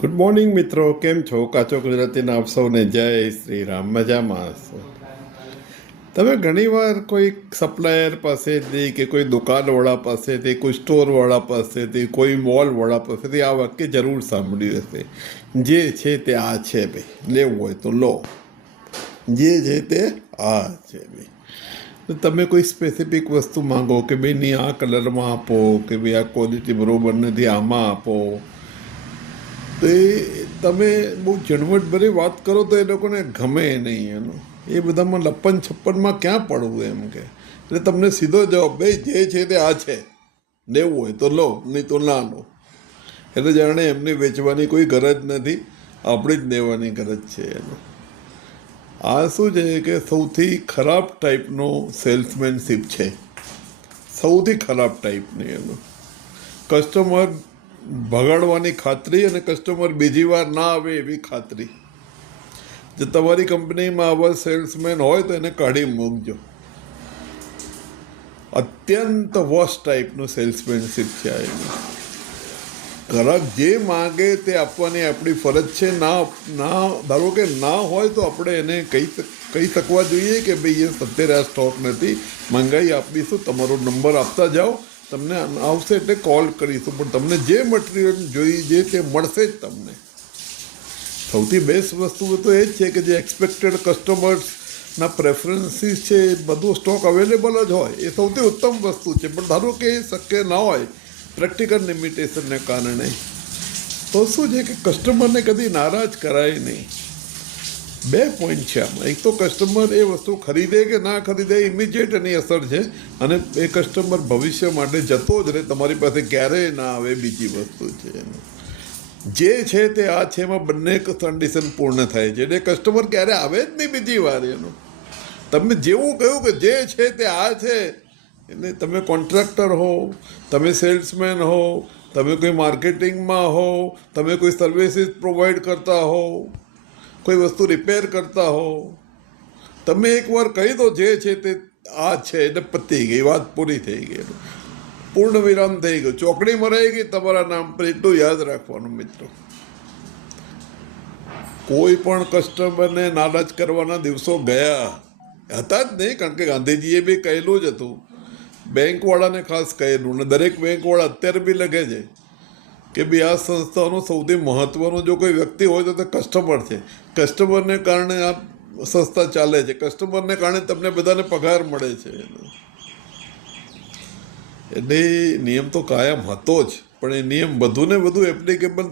Good morning મિત્રો, કેમ છો? કાચો ગુજરાતીના આપ સૌને જય શ્રી રામ. મજામાં હશો? તમે ઘણીવાર કોઈ સપ્લાયર પાસેથી કે કોઈ દુકાનવાળા પાસેથી, કોઈ સ્ટોરવાળા પાસેથી, કોઈ મોલવાળા પાસેથી આ વાક્ય જરૂર સાંભળ્યું હશે, જે છે તે આ છે ભાઈ, લેવું હોય તો લો. જે છે તે આ છે ભાઈ. તો તમે કોઈ સ્પેસિફિક વસ્તુ માંગો કે ભાઈ નહીં આ કલરમાં આપો, કે ભાઈ આ ક્વોલિટી બરાબર નથી આમાં આપો, તો એ તમે બહુ ઝીણવટભરી વાત કરો તો એ લોકોને ગમે નહીં. એનું એ બધામાં લપ્પન છપ્પનમાં ક્યાં પડવું એમ કે. એટલે તમને સીધો જવાબ, ભાઈ જે છે તે આ છે, લેવું હોય તો લો, નહીં તો ના લો. એટલે જાણે એમને વેચવાની કોઈ ગરજ નથી, આપણી જ લેવાની ગરજ છે એનો. આ શું છે કે સૌથી ખરાબ ટાઈપનો સેલ્સમેનશીપ છે, સૌથી ખરાબ ટાઈપની. એનો કસ્ટમર ભગાડવાની ખાતરી અને કસ્ટમર બીજી વાર ના આવે એવી ખાતરી. જો તમારી કંપનીમાં આવા સેલ્સમેન હોય તો એને કાઢી મૂકજો. અત્યંત વર્સ્ટ ટાઈપનું સેલ્સમેનશીપ છે આ એનું. ગ્રાહક જે માગે તે આપવાની આપણી ફરજ છે. ના ધારો કે ના હોય તો આપણે એને કહી શકવા જોઈએ કે ભાઈ એ અત્યારે આ સ્ટોક નથી, મંગાઈ આપીશું, તમારો નંબર આપતા જાઓ, તમને આવશે એટલે કોલ કરીશું, પણ તમને જે મટીરિયલ જોઈએ તે મળશે જ તમને. સૌથી બેસ્ટ વસ્તુ તો એ જ છે કે જે એક્સપેક્ટેડ કસ્ટમર્સના પ્રેફરન્સીસ છે એ બધું સ્ટોક અવેલેબલ જ હોય, એ સૌથી ઉત્તમ વસ્તુ છે. પણ ધારો કે એ શક્ય ના હોય પ્રેક્ટિકલ લિમિટેશનને કારણે, તો શું છે કે કસ્ટમરને કદી નારાજ કરાય નહીં. બે પોઈન્ટ છે આમાં. એક તો કસ્ટમર એ વસ્તુ ખરીદે કે ના ખરીદે ઇમિડિયેટ એની અસર છે, અને એ કસ્ટમર ભવિષ્ય માટે જતો જ રહે, તમારી પાસે ક્યારેય ના આવે, બીજી વસ્તુ છે એનું. જે છે તે આ છે એમાં બંને કન્ડિશન પૂર્ણ થાય છે, એટલે કસ્ટમર ક્યારે આવે જ નહીં બીજી વાર એનું. તમે જેવું કહ્યું કે જે છે તે આ છે, એટલે તમે કોન્ટ્રાક્ટર હો, તમે સેલ્સમેન હો, તમે કોઈ માર્કેટિંગમાં હો, તમે કોઈ સર્વિસીસ પ્રોવાઈડ કરતા હો, કોઈ વસ્તુ રિપેર કરતા હો, તમે એકવાર કહી દો જે છે તે આ છે એટલે પતી ગઈ વાત, પૂરી થઈ ગઈ, પૂર્ણ વિરામ થઈ ગયો, ચોકડી મરાઈ ગઈ તમારા નામ પર. એટલું યાદ રાખવાનું મિત્રો. કોઈ પણ કસ્ટમરને નારાજ કરવાના દિવસો ગયા હતા જ નહીં, કારણ કે ગાંધીજીએ બી કહેલું જ હતું, બેંકવાળાને ખાસ કહેલું, ને દરેક બેંકવાળા અત્યારે બી લખે છે કે ભાઈ આ સંસ્થાનો સૌથી મહત્ત્વનો જો કોઈ વ્યક્તિ હોય તો તે કસ્ટમર છે. કસ્ટમરને કારણે આ સંસ્થા ચાલે છે, કસ્ટમરને કારણે તમને બધાને પગાર મળે છે. એટલે નિયમ તો કાયમ હતો જ, પણ એ નિયમ વધુ ને વધુ એપ્લિકેબલ